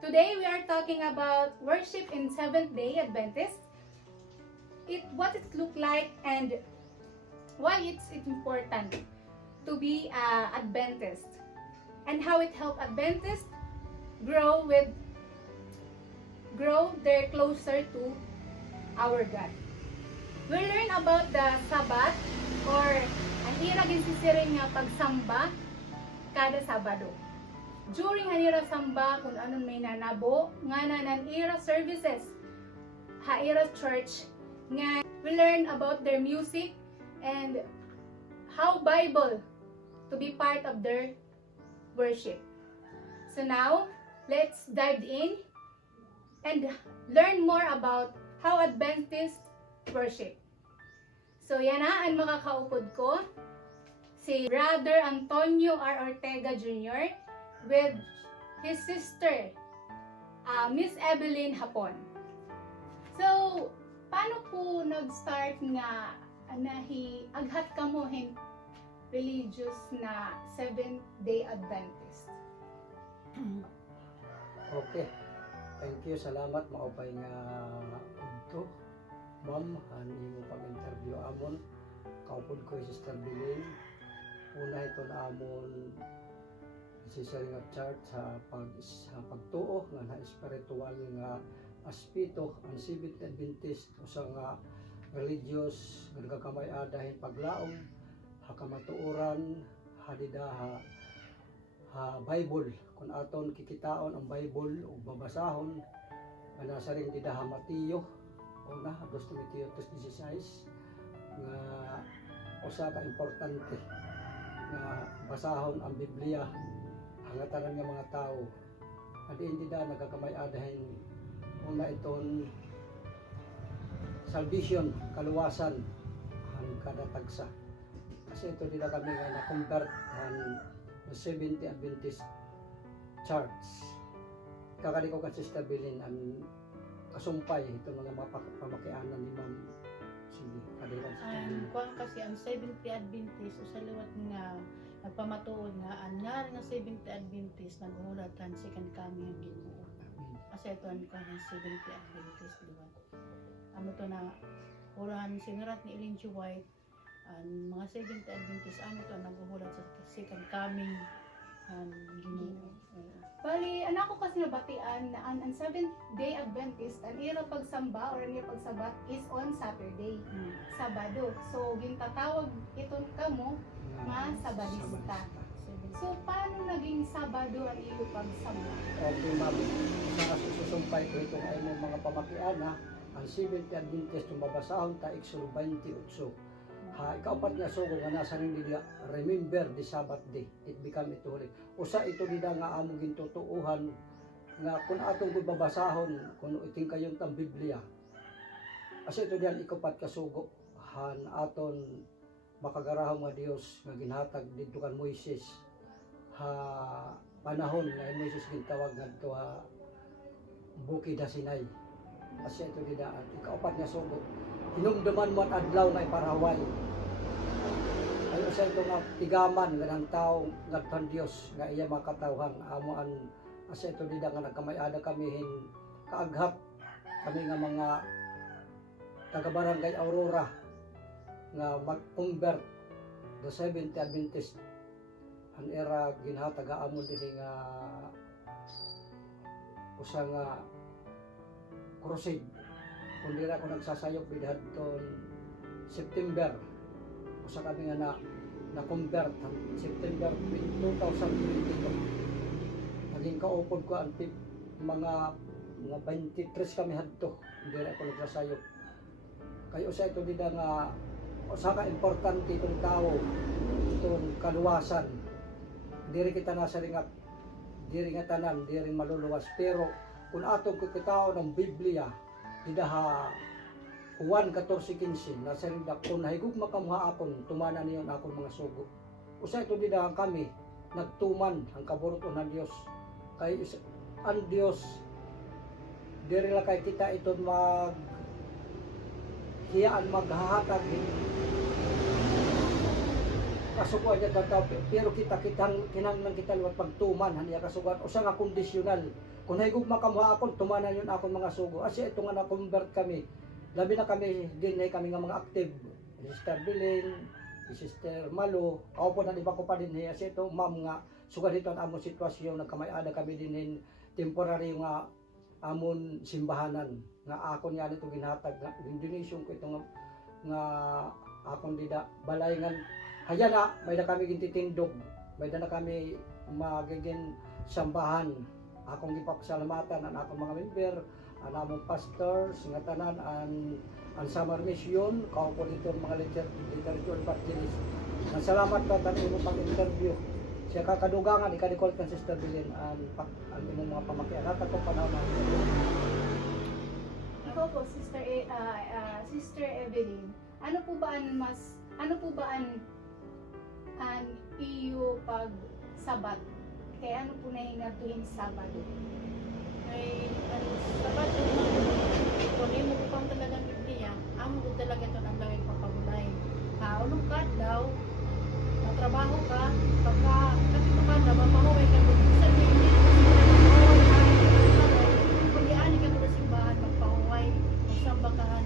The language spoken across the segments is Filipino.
Today we are talking about worship in Seventh-day Adventist. What it look like and why it's important to be Adventist, and how it help Adventists grow their closer to our God. We'll learn about the Sabbath, or ahira ginsisiring nga pagsamba kada Sabado. During hanira samba, kung anon may nanabo nga nanira services haira church, nga we learn about their music and how Bible to be part of their worship. So now, let's dive in and learn more about how Adventists worship. So yan na, ang makakaupod ko, si Brother Antonio R. Ortega Jr. with his sister, Miss Evelyn Hapon. So, paano po nag-start nga aghat kamo hin religious na Seventh-day Adventist? Okay. Thank you. Salamat. Maupay nga ito. Ma'am, hani mo pag-interview amon. Kaupod ko si Sister Bilin. Una ito na amon sisering of church sa pagtuo nga na espiritual nga aspito ang Seventh-day Adventist usa nga religious nga nagakamay adahin paglaom hakamatuoran hadida ha Bible kun aton kikitaon ang Bible ug babasahon nga nasa ring dida ha Mateo una 2 Timoteo 3:16 nga usa ka importante nga basahon ang Biblia hangatan nga mga tao adi hindi da nagakamay adahin una iton salvation kaluwasan ang kada tagsa kasi ito dila kami nga na-convert ang Seventh-day Adventist Church. Kakali ko kasi stabilin ang kasumpay ito mga pamakianan ni Ma'am. Sige, kadilan sa stabilin. Kuan kasi ang Seventh-day Adventist o sa liwat nga nagpamatuod nga anyar nga Seventh-day Adventist nag-uulatan second coming ang Ginoo. Kasi ito ang kuan ang Seventh-day Adventist liwat. Ano to na urahan sinurat ni Ellen G. White ang mga Seventh-day Adventist ano to nag-uulat sa second coming ang Ginoo. Bali, anak ko kasi nabatian na ang Seventh-day Adventist, ang ira pagsamba or ang ira pagsabat is on Saturday, Sabado. So, gintatawag iton kamo nga Sabadista. So, paano naging Sabado ang iyo pagsamba? Okay, Ma'am. Sa kasusumpay ko itong ay mga pamakiana ang Seventh-day Adventist mabasahon ta Exodo 28. Ikaapat nga sugo nga nasa rin nila remember the Sabbath day it become ito ulit usa ito nila nga among gintutuuhan nga kung atong babasahon kung iting kayong tang Biblia kasi ito diyan ikapat ka sugo han aton makagarahom nga Dios nga ginhatag didto kan Moises ha panahon nga Moises gintawag ngadto ha bukid sa Sinai kasi ito nila at ikaapat nga sugo hinumduman mo at adlaw na iparaway ay usa ito nga tigaman nga ng tao ngadtong Dios nga iya makatawhan amo an asa ito dida nga nagkamay-ada kami hin kaaghat kami nga mga taga barangay Aurora nga mag-convert the Seventh-day Adventist ang era ginhatag amo dinhi nga usa nga crusade kung dira ko nagsasayok bidhadton September usa kami nga na-convert September 2022 naging kaupod ko ang mga 23 kami hadto dira ko nagsasayok kay usa ito dida nga usa ka importante itong tao itong kaluwasan diri kita nasa ringat diri nga tanan diri maluluwas pero kung atong kikitao ng Biblia didaha Juan 14:15 nasa rin kung nahigugma ka mga akon tumana niyon akon mga sugo usa ito didahan kami nagtuman ang kaburuton ng Dios kay ang Dios diri la kay kita ito hiyaan maghahatag kasukuan niya tataw pero kita kinahanglan kita liwat pagtuman haniya kasugan usa nga kondisyonal kung higugma kamuha akon tumanan yun akon mga sugo. Asi ito nga na-convert kami. Labi na kami din kami nga mga active. Si Sister Bilin, si Sister Malo, ako po na iba ko pa din asi ito ma'am nga sugad dito ang among sitwasyon nagkamay-ada kami din temporary nga amon simbahanan nga akon yan ito ginhatag nga donation ko ito nga akon dida balaygan haya na may na kami gintitindog may na kami magiging sambahan akong gipapasalamatan ang akong mga member ang among pastors nga tanan ang summer mission kaupo dito mga literature evangelist ang salamat ka tanin mo pag-interview siya kakadugangan ikadikol kan Sister Bilin ang imong mga pamakian at akong panahon na Ikaw po, Sister Evelyn, ano po ba ang iyo pag sabat? Kaya ano po na hinga tuwing Sabado? Ay, ano, sabat kung di mo upang talagang Biblia, amo ko talaga ito ang lagay papagulay. Unong kadlaw, trabaho ka, pagka kapito ka na, mapahuway ka mo. Sa hindi mapahuway ka, kung iani ka mo na simbahan, magpahuway, magsambakaan,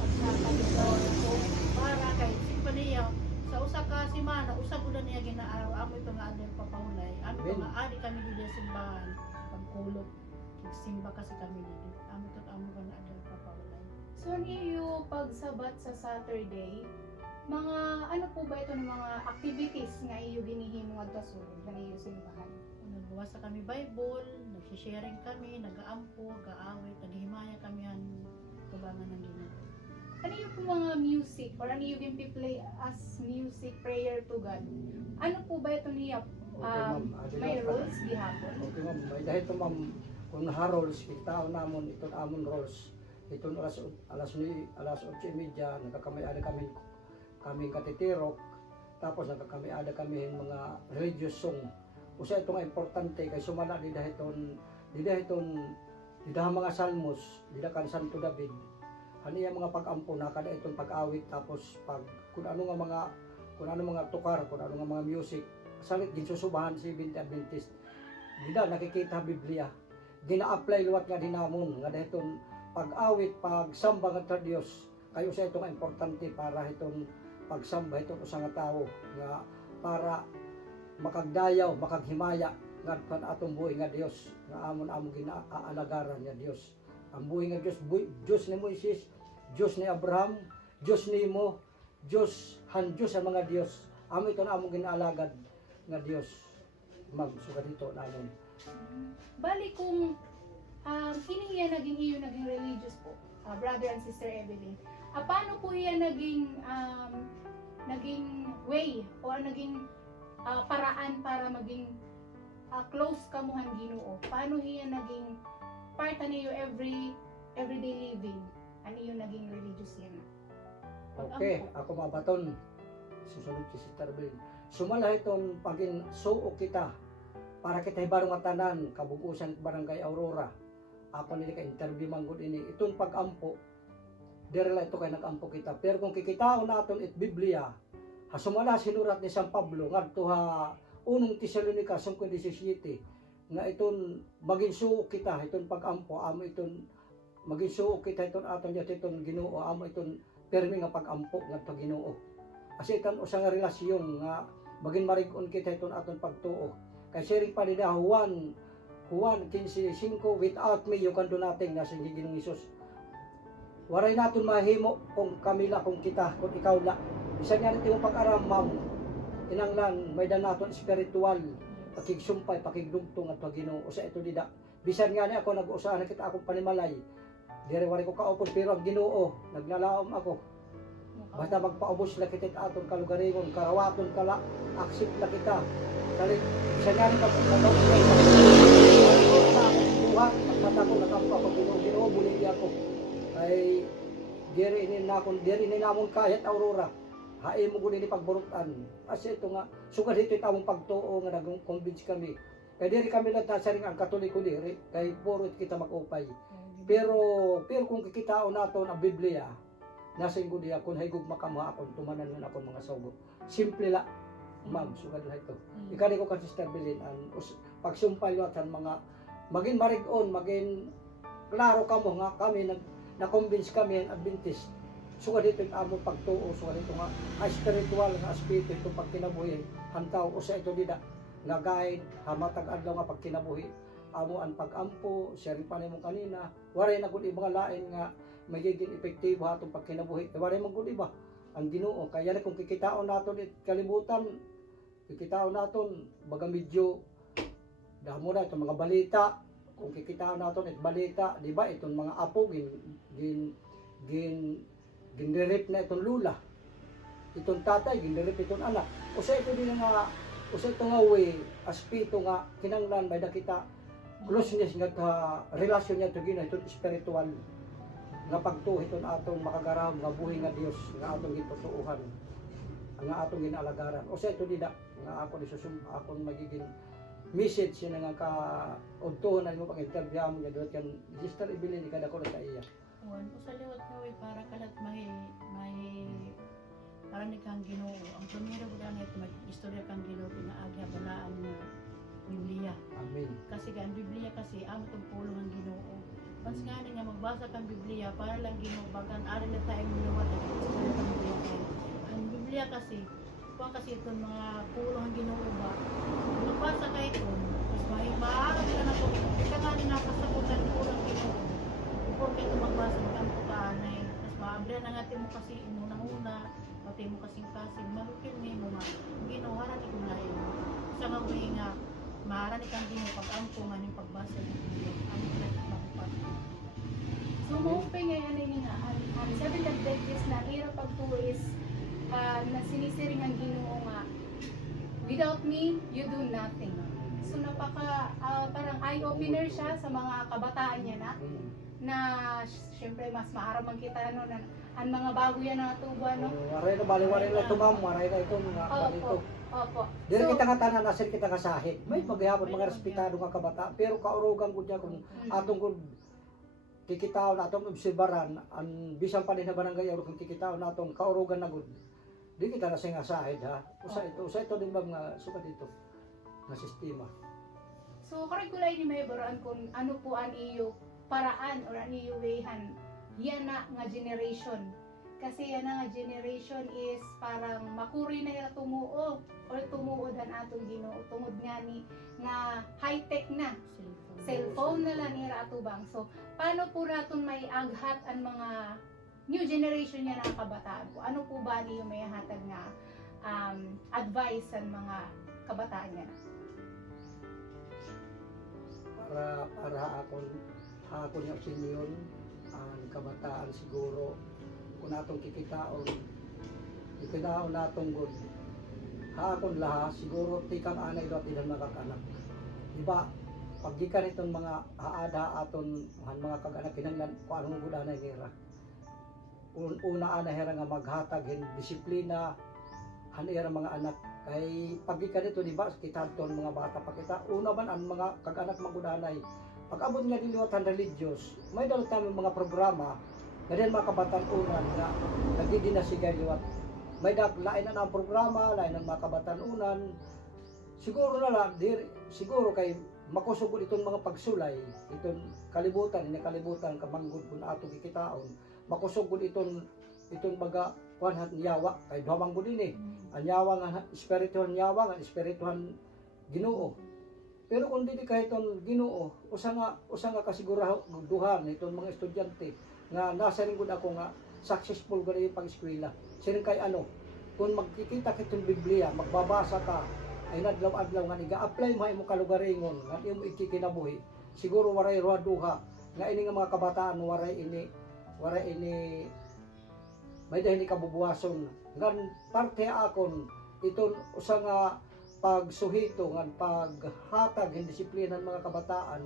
pagkakaligaw ako, para kay simpa niya, sa usa ka simana, usa ko na niya ginaaraw, amo ito nga adel papahulay, amo ito nga adi kami dito sa simbahan, pagkulog, simba kasi kami dito, amo ito ka nga adel papahulay. So, niyo pag sabat sa Saturday, mga ano po ba ito ng mga activities nga iyo ginihimo adto sa iyo simbahan? Nagbabasa kami Bible, nagsisharing kami, nag-aampo, ga-awit, naghihimaya kami ang tubangan ng Ginoo. Ano yung po mga music or ano yung play as music prayer to God? Ano po ba ito niya? May rules gihapon? Okay ma'am, may dahil ito ma'am, kung ha-rolls, kita namon itong amon rolls. Itong alas 8:30, nagkakamay-ada kaming katitirok, tapos nagkakamay-ada kami mga religious song. Usa ito nga importante, kay sumala di mga salmos, di kan Santo David. Hani ang mga pag-ampo na kada itong pag-awit, tapos kung ano mga tukar, kung ano nga mga music, salit din susubahan si Seventh Adventist. Dida nakikita Biblia. Gina-apply luwat nga dinamon nga dahil pag-awit, pagsamba nga sa Dios. Kayo sa itong importante para itong pagsamba itong usa nga tawo nga para makagdayaw, makaghimaya nga atong buhi nga Dios nga amon ginaaalagaran nga Dios. Ang buhi nga Dios ni Moises, Dios ni Abraham, Dios nimo, Dios ang mga Dios. Amo ito na among ginaalagad nga Dios. Magsuga dito namon. Bali kung kini naging religious po, brother and sister Evelyn. Paano po iyan naging way o naging paraan para maging close kamuhan Ginoo? Paano iyan naging part niyo everyday living? Ano yung naging religious yan? Okay, ako mabaton. Susunod si Sister Bilin. Sumala itong pagin suo kita para kita ibarong tanan kabugusan barangay Aurora. Ako nila ka interview manggod ini. Itong pag-ampo, direla ito kay nag-ampo kita. Pero kung kikitaon naton it Biblia, hasumala sinurat ni San Pablo ngadto ha 1 Tesalonica 5:17 nga iton maging suo kita iton pag-ampo amo iton maging suo kita iton aton iton Ginoo amo iton permi nga pag-ampo ngadto Ginoo. Kasi iton usa nga relasyon nga maging marig-on kita iton aton pagtuo. Kay siring pa nila Juan 15:5 without me you can do nothing na sing Ginoong Hesus. Waray naton mahimo kung kamila kung kita kung ikaw la. Bisan nga nito yung pag-aram ma'am. Inanglan may danaton spiritual pakigsumpay pakigdugtong at Ginoo usa ito dida. Bisan nga ni ako nag-usahan kita akong panimalay. Dire wari ko kaupod pero ang Ginoo naglalaom ako. Basta magpaubos la kita aton kalugaringon karawaton kala accept la kita. Kali siya nga ni pagkataw buhat mata ko nakampa pag Ginoo buli ako. Ay diri ini namon kahit Aurora. Hain mo guni ni pagburutan. Kasi ito nga sugad dito among pagtuo nga nag-convince kami. Kay diri kami nagtasaring ang Katoliko diri kay puro kita mag-upay. Pero kung kikitaon naton ang Biblia, nasa inggo diya kun haygog makamuha akon tumanan nun akong mga sugo. Simple la. Ma'am, sugad la ito. Ikali ko kan Sister Bilin ang pagsumpay watan mga maging marig-on, maging klaro kamo nga kami na-convince kami ang Adventist. So dito yung among pagtuo, so dito nga spiritual nga espiritu itong pagkinabuhi, hantaw usa ito dida nga guide, hamatag adlaw nga pagkinabuhi. Amo ang pag-ampo, sharing pa nimo kanina, waray na gud mga lain nga magiging epektibo atong pagkinabuhi. Waray man gud iba ang Ginoo. Kaya na kung kikitaon naton it kalibutan, kikitaon naton baga medyo damo na itong mga balita. Kung kikitaon naton it balita, di ba itong mga apo gindirip na itong lula. Itong tatay gindirip itong anak. Usa ito din nga usa ito nga way aspito nga kinanglan may nakita closeness nga ka relasyon niya to Ginoo itong spiritual nga pagtuo iton atong makagaram nga buhi nga Dios nga atong gitutuuhan nga atong ginalagaran. Usa ito dida nga ako akon magiging message yun nga ka udtohon na mo pag-interview mo nga dot kan Sister Evelyn kada ko sa iya. Uwan po sa liwat nga way para kalat may para ni kang Ginoo. Ang primero ko na ito mag-istorya kang Ginoo pinaagya balaan nga Biblia. Amen. Kasi ang Biblia kasi amo tong pulong ang Ginoo. Mas nga nga magbasa kang Biblia para lang Ginoo bagan ari na tayo luwat ang istorya kang Biblia. Ang Biblia kasi kuan kasi itong mga pulong ang Ginoo ba. Magbasa ka ito, mas maaari ka na ito. Ika nga ni nakasagutan pulong Ginoo. Before kayo magbasa ng kampo ka anay, mas maabla na nga mo kasi unang-una, pati mo kasing-kasing, malukil ni mo nga, Ginoo ni kong layo. Sa nga way nga, maharani kang Ginoo pag-ampo nga yung pagbasa ng Biblia. Ang makupat. So maupay ngayon nga ang Seventh Adventist na hirap pagtuo is na sinisiring ang Ginoo nga without me you do nothing. So napaka parang eye-opener siya sa mga kabataan niya na syempre mas maaraman kita ano na ang mga bago yan na tubuan no. Waray na bali-waray na tumam, waray na ito mga kanito. Opo. Dili kita nga tanan nasir kita kasahit. May maghihapon mga respetado nga kabataan pero kaurugan gud niya kung atong gud kikitaw natong obserbaran ang bisan pa din na barangay aron kung kikitaw natong kaurugan na gud. Di kita na sing asahid ha. Usa ito din ba nga sukat dito nga sistema. So curriculum ni may baroan kung ano po ang iyo paraan or ang iyo wayhan yan na nga generation. Kasi yan na nga generation is parang makuri na ira tumuo or tumuod ang atong Ginoo tungod nga ni nga high-tech na. Cellphone na lang ira atubang. So paano po naton may aghat ang mga new generation niya na kabataan po? Ano po ba niyo may hatag nga advice sa mga kabataan niya? Para akon yung opinion ang kabataan siguro kung natong kikitaon natong good hakon laha siguro tikang anay do at ilang nakakanak diba paggikan itong mga haada aton mga kag-anak kinanglan kung anong good anay nira una anay hera nga maghatag hin disiplina hanira mga anak kay paggikan ito diba kita ton mga bata pa kita una man ang mga kag-anak magudanay pag-abot nga diliwat ang religious, may dalat namin mga programa na din mga kabataan-unan na nagdidinasigay liwat. May lain na ang programa, lain ang mga kabataan-unan. Siguro na lang, siguro kay makusugod itong mga pagsulay, itong kalibutan, kalibutan, kamanggod kung atong ikitaon, makusugod itong baga, kuhanhat yawa, kay duhamanggod din ang yawa nga, espirituhan yawa, nga espirituhan Ginoo. Pero kung dili kahit itong Ginoo, usa nga kasiguraduhan itong mga estudyante nga nasa rin ako nga successful gani yung pag-eskwela. Sirin kay ano, kung magkikita kitong Biblia, magbabasa ka, ay nadlaw-adlaw nga niga-apply mo imong kalugaringon, nga imong ikikinabuhi. Siguro waray ruaduha nga ini nga mga kabataan waray ini may dahil ni kabubuhason. Ngan parte akon iton usa nga pagsuhito nga paghatag ng disiplina ng mga kabataan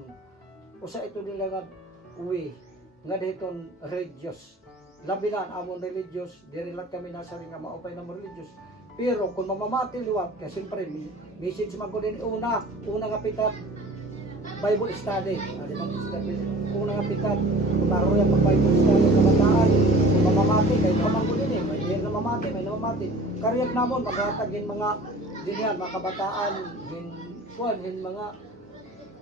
usa ito nila nga uwi nga dayton religious labi na amon religious diri lang kami nasa ring nga maupay na religious pero kung mamamati liwat kasi siyempre message man ko din una nga pitat Bible study una nga pitat kumaro yung Bible study kabataan kung mamamati kay naman ko din may namamati karyak namon maghatag mga dinyan mga kabataan hin mga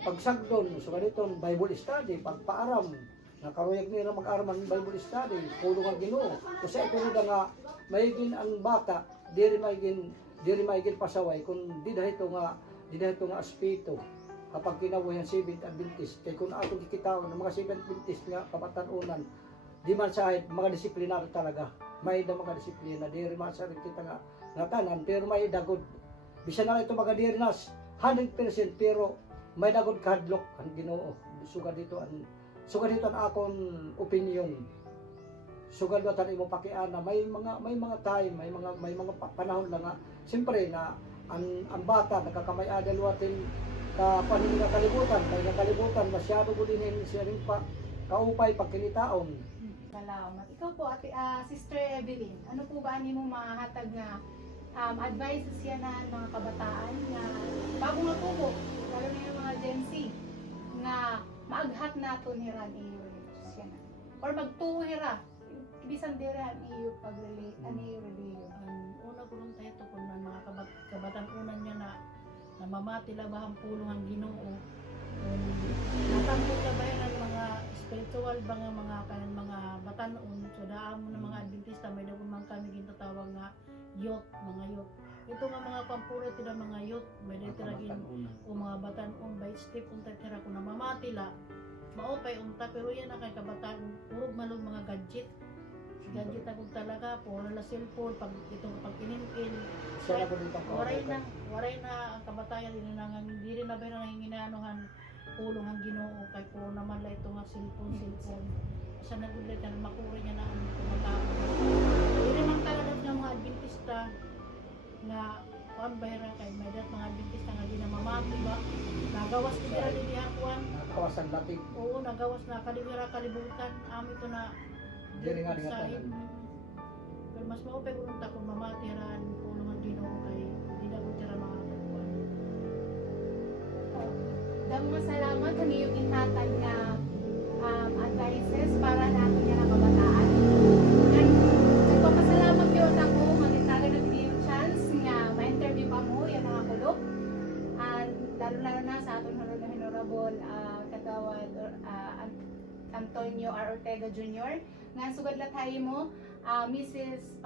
pagsagdon, so ganito, Bible study, pagpaaram, nakaruyag nila mag-aram ng Bible study, pulong ang Ginoo. Kasi ito rin nga, maigin ang bata, diri maigin pasaway, kung di dahil ito nga aspito, kapag kinabuhi ang Seventh Adventist, kaya kung atong kikitawan ng mga Seventh Adventist nga kapatanunan, di man sa mga disiplinado talaga, may da mga disiplina, diri man sa kita nga tanan, pero may dagod. Bisa na ito mga diri nas 100% pero may dagod kahadlok ang Ginoo. Sugad dito ang akon opinion. Sugad ba tan imo pakiana may mga time, may mga panahon lang nga. Siyempre na ang bata nakakamay-ada luwatin ka kalibutan masyado ko din siya rin pa kaupay pagkinitaon. Salamat. Ikaw po, Sister Evelyn, ano po ba mo mahatag nga advice siya na mga kabataan nga bago nga po, lalo na yung mga Gen Z, nga maaghat nato ni Ran iyo siya na. Or magtuo hira, ibisan dira iyo pag-relate, iyo religion. Ang una ko rin tayo ito kung mga kabatanunan niya na namamati labahang pulong ang Ginoo. Natangkot na ba yun ang mga spiritual ba nga mga batanon, so daan mo ng mga Adventista, may daw man kami gintatawag nga mga youth. Ito nga mga pampura tila mga youth, may daw tiragin o mga batanon, by step unta tira kung namamatila, maupay unta, pero yan na kay kabataan, puro malong mga gadget ako talaga, puro la cellphone, pag ininkin, waray na ang kabatayan, hindi rin na ba na hinginanuhan pulong ang Ginoo kay puro naman la ito nga cellphone. Sa nagulat na makuri niya na ang kumatao. Hindi naman talaga ng mga Adventista nga kuan bahira kay may mga Adventista nga di na mamati ba. Nagawas ni dira di hakuan. Nagawas ang latig. Oo, nagawas na kalibutan. Ami to na diri nga dingatan. Pero mas maupay kung ta kung mamati ran pulong ang Ginoo kay di na ko tira mga kakuan. Damo nga salamat kung iyong ihatag nga advices para nato niya na kabataan. And nagpapasalamat yun ako magitaga na yung chance nga ma-interview pa mo yan mga kulok. And lalo na sa aton honorable kagawad Antonio R. Ortega Jr. Nga sugad lathay mo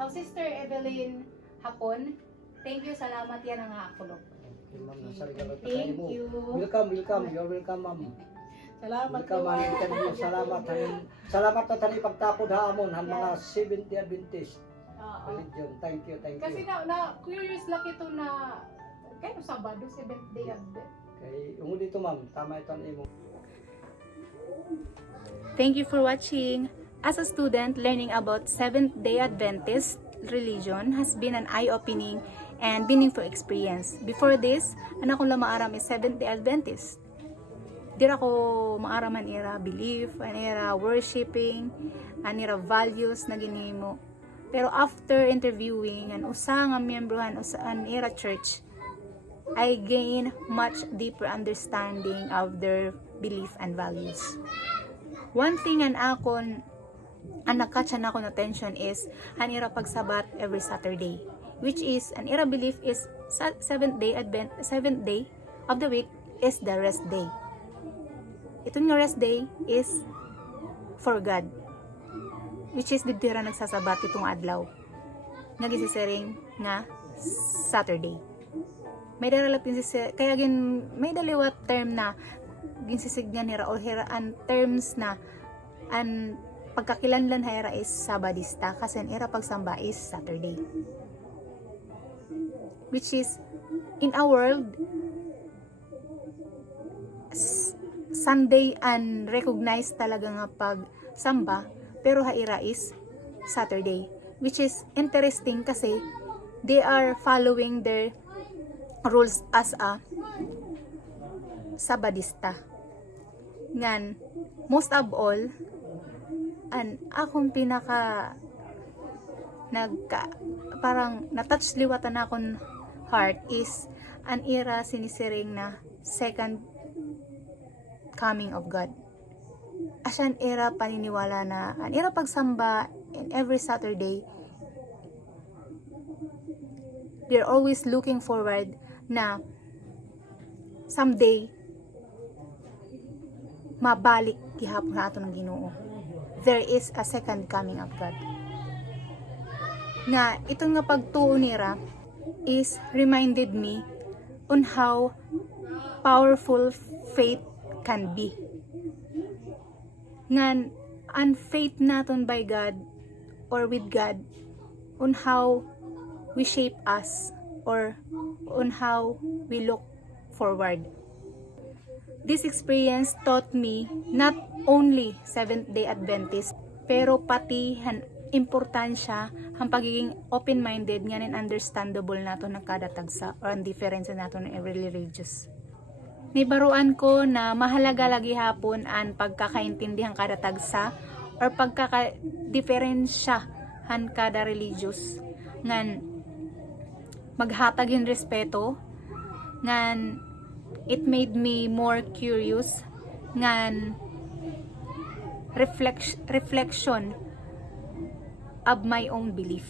Sister Evelyn Hapon. Thank you, salamat yan nga kulok. Thank you. Welcome, you're welcome, ma'am. Salamat Welcome, interview. Salamat na tani pagtapod haamon ang mga Seventh Adventist religion. Thank you. Kasi na curious lang ito na kayo Sabado, 7th day Advent. Kay ungo dito ma'am, tama ito ang imo. Thank you for watching. As a student, learning about Seventh-day Adventist religion has been an eye-opening and meaningful experience. Before this, anak ko lang maaram is Seventh-day Adventist. Dira ko maaraman ira belief, ira worshiping, ira values na ginimo. Pero after interviewing an usa nga miyembrohan an ira church, I gain much deeper understanding of their belief and values. One thing an nakatcha na akong attention is an ira pagsabat every Saturday, which is an ira belief is seventh day of the week is the rest day. Itong nga rest day is for God, which is dito ra nagsasabat itong adlaw nga gisisering nga Saturday. May daralapin kaya may daliwat term na ginsisignan nila o hiraan terms na an pagkakilanlan hera is Sabadista kasi an era pagsamba is Saturday, which is in our world Sunday and recognized talaga nga pagsamba pero haira is Saturday, which is interesting kasi they are following their rules as a Sabadista. Ngan, most of all, akong parang natouch liwatan akong heart is an era sinisiring na second coming of God. Asyan era paniniwala na an era pagsamba in every Saturday, they're always looking forward na someday mabalik gihapon sa ato ng Ginoo. There is a second coming of God. Nga itong nga pagtuo nira is reminded me on how powerful faith can be. Nga ang faith naton by God or with God on how we shape us or on how we look forward. This experience taught me not only Seventh-day Adventist, pero pati importansya ang pagiging open-minded nga and understandable nato ng kada tagsa or ang difference nato ng every religious. Nibaruan ko na mahalaga lagi hapon ang pagkakaintindihang kada tagsa or pagkaka-diferensya han kada religious ngan maghatag yung respeto ngan it made me more curious ngan reflection of my own belief.